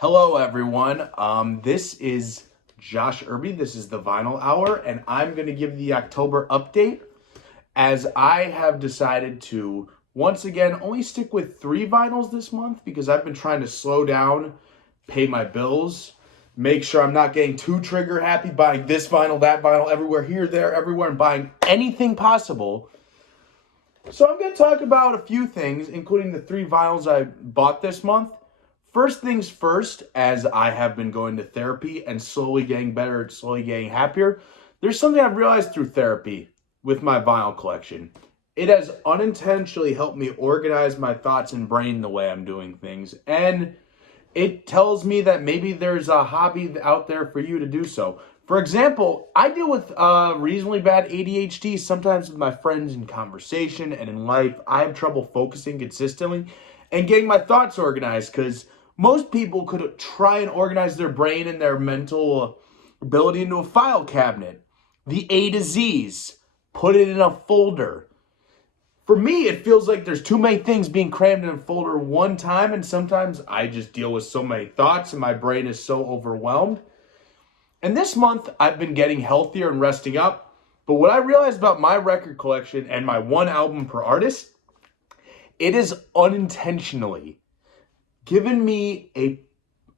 Hello, everyone. This is Josh Irby. This is the Vinyl Hour, and I'm going to give the October update as I have decided to, once again, only stick with 3 vinyls this month because I've been trying to slow down, pay my bills, make sure I'm not getting too trigger happy, buying this vinyl, that vinyl, everywhere, here, there, everywhere, and buying anything possible. So I'm going to talk about a few things, including the 3 vinyls I bought this month. First things first, as I have been going to therapy and slowly getting better, slowly getting happier, there's something I've realized through therapy with my vinyl collection. It has unintentionally helped me organize my thoughts and brain the way I'm doing things. And it tells me that maybe there's a hobby out there for you to do so. For example, I deal with reasonably bad ADHD sometimes with my friends in conversation and in life. I have trouble focusing consistently and getting my thoughts organized because most people could try and organize their brain and their mental ability into a file cabinet. The A to Z's. Put it in a folder. For me, it feels like there's too many things being crammed in a folder one time, and sometimes I just deal with so many thoughts and my brain is so overwhelmed. And this month, I've been getting healthier and resting up. But what I realized about my record collection and my 1 album per artist, it is unintentionally given me a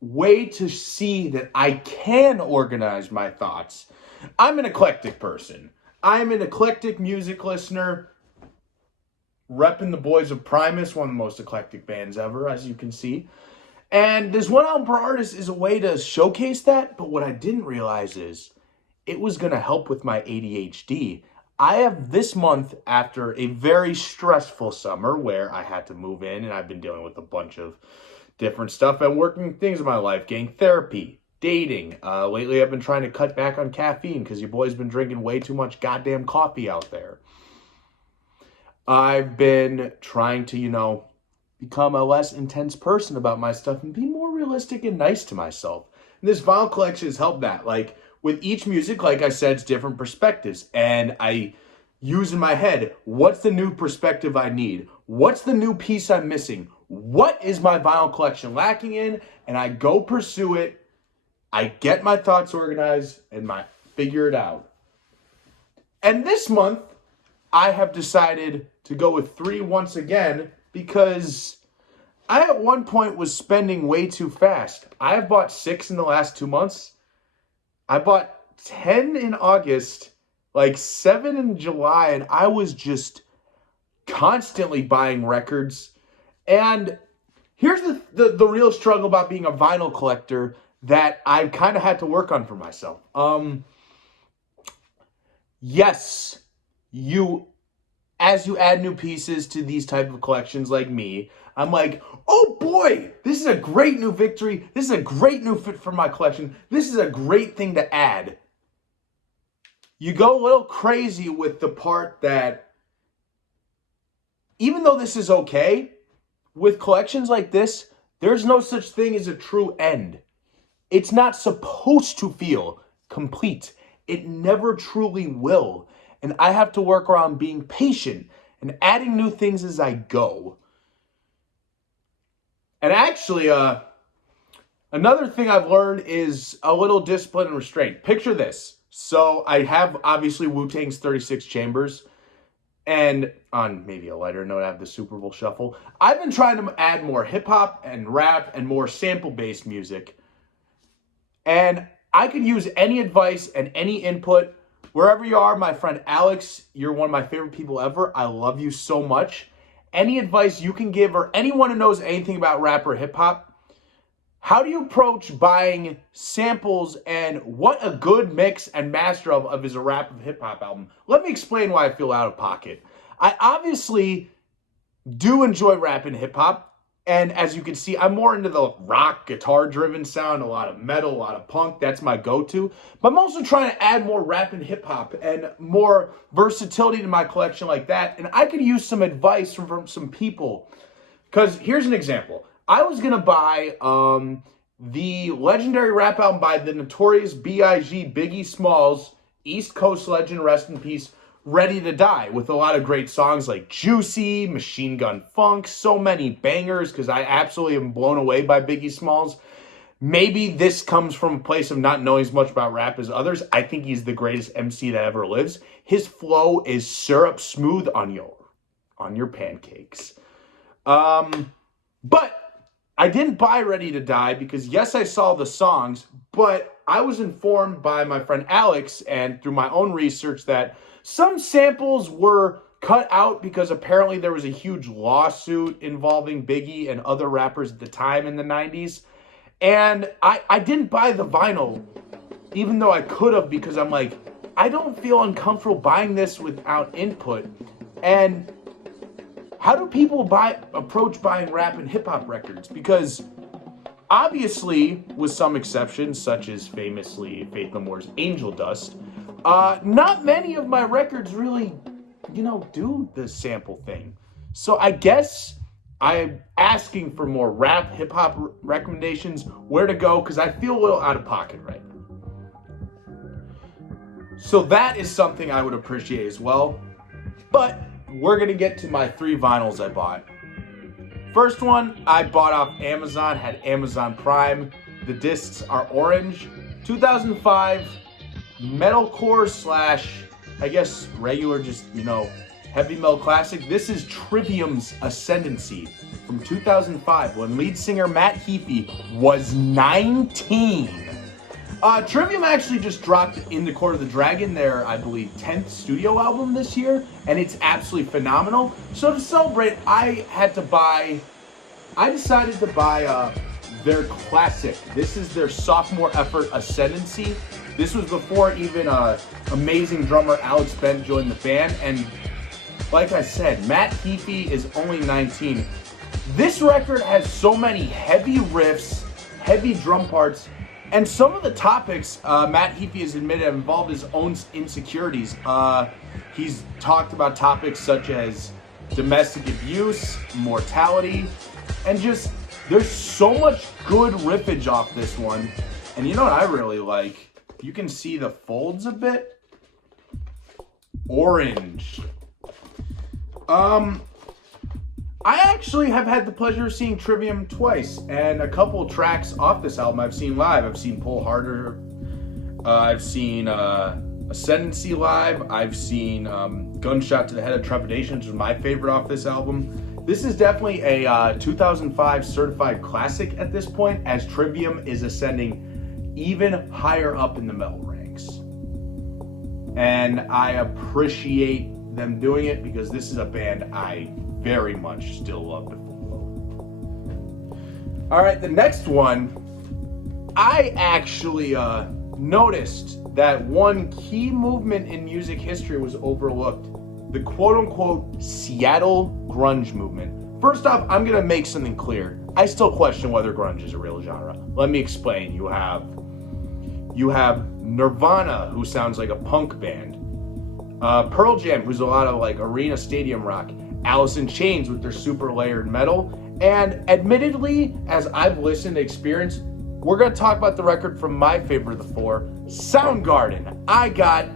way to see that I can organize my thoughts. I'm an eclectic person. I'm an eclectic music listener, repping the boys of Primus, one of the most eclectic bands ever, as you can see. And this 1 album per artist is a way to showcase that, but what I didn't realize is it was going to help with my ADHD. I have this month, after a very stressful summer where I had to move in and I've been dealing with a bunch of different stuff and working things in my life, getting therapy, dating. Lately, I've been trying to cut back on caffeine because your boy's been drinking way too much goddamn coffee out there. I've been trying to, become a less intense person about my stuff and be more realistic and nice to myself. And this vinyl collection has helped that. Like, with each music, like I said, it's different perspectives. And I use in my head, what's the new perspective I need? What's the new piece I'm missing? What is my vinyl collection lacking in? And I go pursue it. I get my thoughts organized and figure it out. And this month, I have decided to go with 3 once again because I at one point was spending way too fast. I have bought 6 in the last 2 months. I bought 10 in August, like 7 in July, and I was just constantly buying records. And here's the real struggle about being a vinyl collector that I've kind of had to work on for myself. Yes, as you add new pieces to these type of collections like me, I'm like, oh boy, this is a great new victory. This is a great new fit for my collection. This is a great thing to add. You go a little crazy with the part that, even though this is okay, with collections like this, there's no such thing as a true end. It's not supposed to feel complete. It never truly will. And I have to work around being patient and adding new things as I go. And actually, another thing I've learned is a little discipline and restraint. Picture this. So I have, obviously, Wu-Tang's 36 Chambers. And on maybe a lighter note, I have the Super Bowl Shuffle. I've been trying to add more hip-hop and rap and more sample-based music. And I could use any advice and any input. Wherever you are, my friend Alex, you're one of my favorite people ever. I love you so much. Any advice you can give, or anyone who knows anything about rap or hip-hop, how do you approach buying samples and what a good mix and master of is a rap and hip-hop album? Let me explain why I feel out of pocket. I obviously do enjoy rap and hip-hop. And as you can see, I'm more into the rock, guitar-driven sound, a lot of metal, a lot of punk. That's my go-to. But I'm also trying to add more rap and hip-hop and more versatility to my collection like that. And I could use some advice from some people. Because here's an example. I was going to buy the legendary rap album by the notorious B.I.G. Biggie Smalls, East Coast legend, rest in peace, Ready to Die, with a lot of great songs like Juicy, Machine Gun Funk, so many bangers, because I absolutely am blown away by Biggie Smalls. maybe this comes from a place of not knowing as much about rap as others. I think he's the greatest MC that ever lives. His flow is syrup smooth on your pancakes. But I didn't buy Ready to Die because, yes, I saw the songs, but I was informed by my friend Alex and through my own research that some samples were cut out because apparently there was a huge lawsuit involving Biggie and other rappers at the time in the 90s. And I didn't buy the vinyl, even though I could have, because I'm like, I don't feel uncomfortable buying this without input. And how do people approach buying rap and hip-hop records? Because obviously, with some exceptions, such as famously Faith No More's Angel Dust, not many of my records really, do the sample thing. So I guess I'm asking for more rap, hip-hop recommendations, where to go, because I feel a little out of pocket right now. So that is something I would appreciate as well. But we're going to get to my 3 vinyls I bought. First one, I bought off Amazon, had Amazon Prime. The discs are orange. 2005 metalcore / I guess regular, just, heavy metal classic. This is Trivium's Ascendancy from 2005 when lead singer Matt Heafy was 19. Trivium actually just dropped In the Court of the Dragon, their, I believe, 10th studio album this year, and it's absolutely phenomenal. So to celebrate, I decided to buy their classic. This is their sophomore effort, Ascendancy. This was before even amazing drummer Alex Bent joined the band, and like I said, Matt Heafy is only 19. This record has so many heavy riffs, heavy drum parts, and some of the topics Matt Heafy has admitted have involved his own insecurities. He's talked about topics such as domestic abuse, mortality, and just there's so much good riffage off this one. And you know what I really like? You can see the folds a bit. Orange. I actually have had the pleasure of seeing Trivium twice, and a couple tracks off this album I've seen live. I've seen Pull Harder, I've seen Ascendancy live, I've seen Gunshot to the Head of Trepidation, which is my favorite off this album. This is definitely a 2005 certified classic at this point, as Trivium is ascending even higher up in the metal ranks. And I appreciate them doing it because this is a band I very much still love to follow. All right, the next one, I actually noticed that one key movement in music history was overlooked, the quote-unquote Seattle grunge movement. First off, I'm going to make something clear. I still question whether grunge is a real genre. Let me explain. You have Nirvana, who sounds like a punk band. Pearl Jam, who's a lot of like arena stadium rock. Alice in Chains with their super layered metal. And admittedly, as I've listened and experienced, we're going to talk about the record from my favorite of the 4, Soundgarden. I got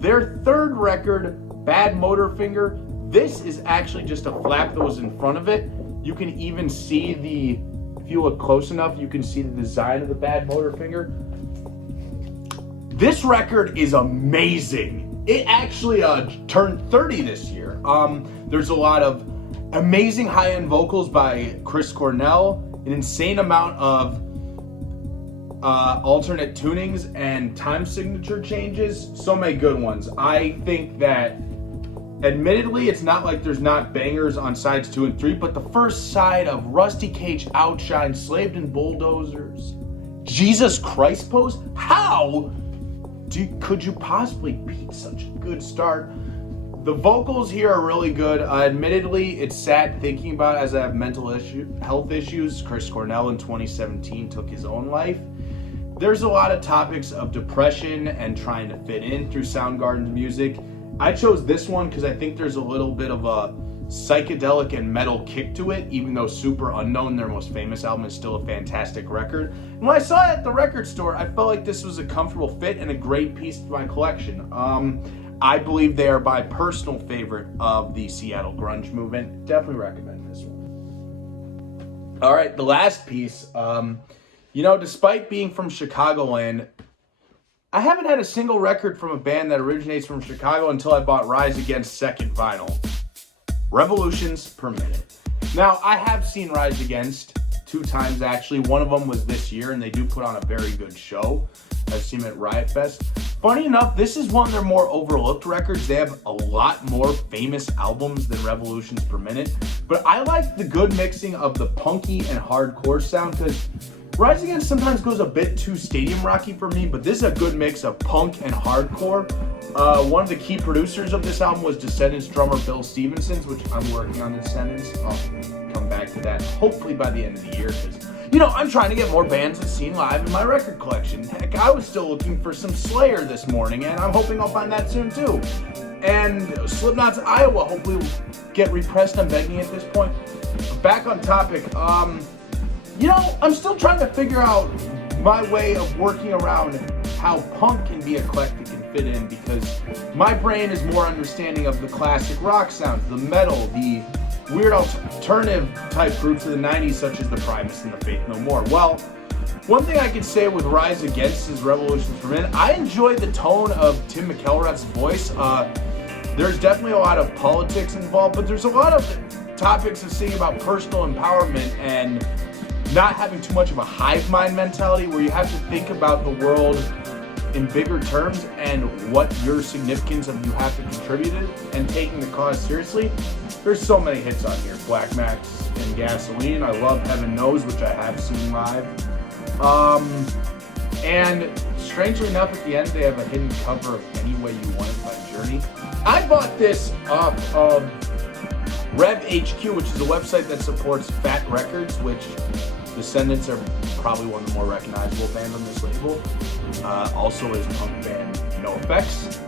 their 3rd record, Bad Motorfinger. This is actually just a flap that was in front of it. You can even see if you look close enough, you can see the design of the Bad Motorfinger. This record is amazing. It actually turned 30 this year. There's a lot of amazing high-end vocals by Chris Cornell, an insane amount of alternate tunings and time signature changes. So many good ones. I think that, admittedly, it's not like there's not bangers on sides 2 and 3, but the first side of Rusty Cage Outshine, Slaved and Bulldozers, Jesus Christ Pose, how could you possibly beat such a good start? The vocals here are really good. Admittedly, it's sad thinking about it as I have health issues. Chris Cornell in 2017 took his own life. There's a lot of topics of depression and trying to fit in through Soundgarden's music. I chose this one because I think there's a little bit of a psychedelic and metal kick to it, even though Super Unknown, their most famous album, is still a fantastic record. And when I saw it at the record store, I felt like this was a comfortable fit and a great piece to my collection. I believe they are my personal favorite of the Seattle grunge movement. Definitely recommend this one. All right, the last piece. You know, despite being from Chicagoland, I haven't had a single record from a band that originates from Chicago until I bought Rise Against second vinyl. Revolutions per minute. Now, I have seen Rise Against 2 times actually. One of them was this year, and they do put on a very good show. I've seen them at Riot Fest. Funny enough, this is one of their more overlooked records. They have a lot more famous albums than Revolutions per minute, but I like the good mixing of the punky and hardcore sound, because Rise Against sometimes goes a bit too stadium rocky for me, but this is a good mix of punk and hardcore. One of the key producers of this album was Descendants drummer Bill Stephenson's, which I'm working on Descendants. I'll come back to that hopefully by the end of the year, because, you know, I'm trying to get more bands I've seen live in my record collection. Heck, I was still looking for some Slayer this morning, and I'm hoping I'll find that soon too. And Slipknot's Iowa hopefully will get repressed. I'm begging at this point. Back on topic, you know, I'm still trying to figure out my way of working around how punk can be eclectic and fit in, because my brain is more understanding of the classic rock sounds, the metal, the weird alternative type groups of the 90s, such as the Primus and the Faith No More. Well, one thing I could say with Rise Against is Revolutions per Minute. I enjoyed the tone of Tim McElrath's voice. There's definitely a lot of politics involved, but there's a lot of topics of singing about personal empowerment and not having too much of a hive mind mentality, where you have to think about the world in bigger terms and what your significance of you have to contribute and taking the cause seriously. There's so many hits on here. Black Max and Gasoline. I love Heaven Knows, which I have seen live. And strangely enough, at the end, they have a hidden cover of Any Way You Want It by Journey. I bought this off of Rev HQ, which is a website that supports Fat Records, which Descendants are probably one of the more recognizable bands on this label. Also is punk band NoFX.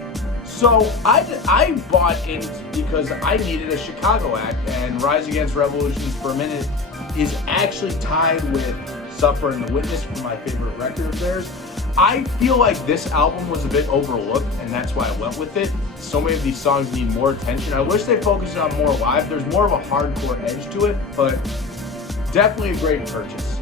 So I bought in because I needed a Chicago act, and Rise Against Revolutions per Minute is actually tied with Suffer and The Witness for my favorite record of theirs. I feel like this album was a bit overlooked, and that's why I went with it. So many of these songs need more attention. I wish they focused on more live. There's more of a hardcore edge to it, but definitely a great purchase.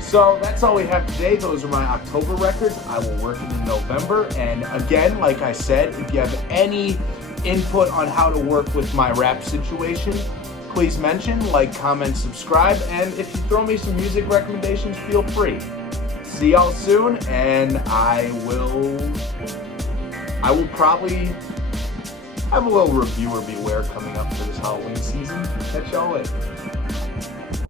So that's all we have today. Those are my October records. I will work into November. And again, like I said, if you have any input on how to work with my rap situation, please mention, like, comment, subscribe. And if you throw me some music recommendations, feel free. See y'all soon, and I will probably have a little reviewer beware coming up for this Halloween season. Catch y'all later.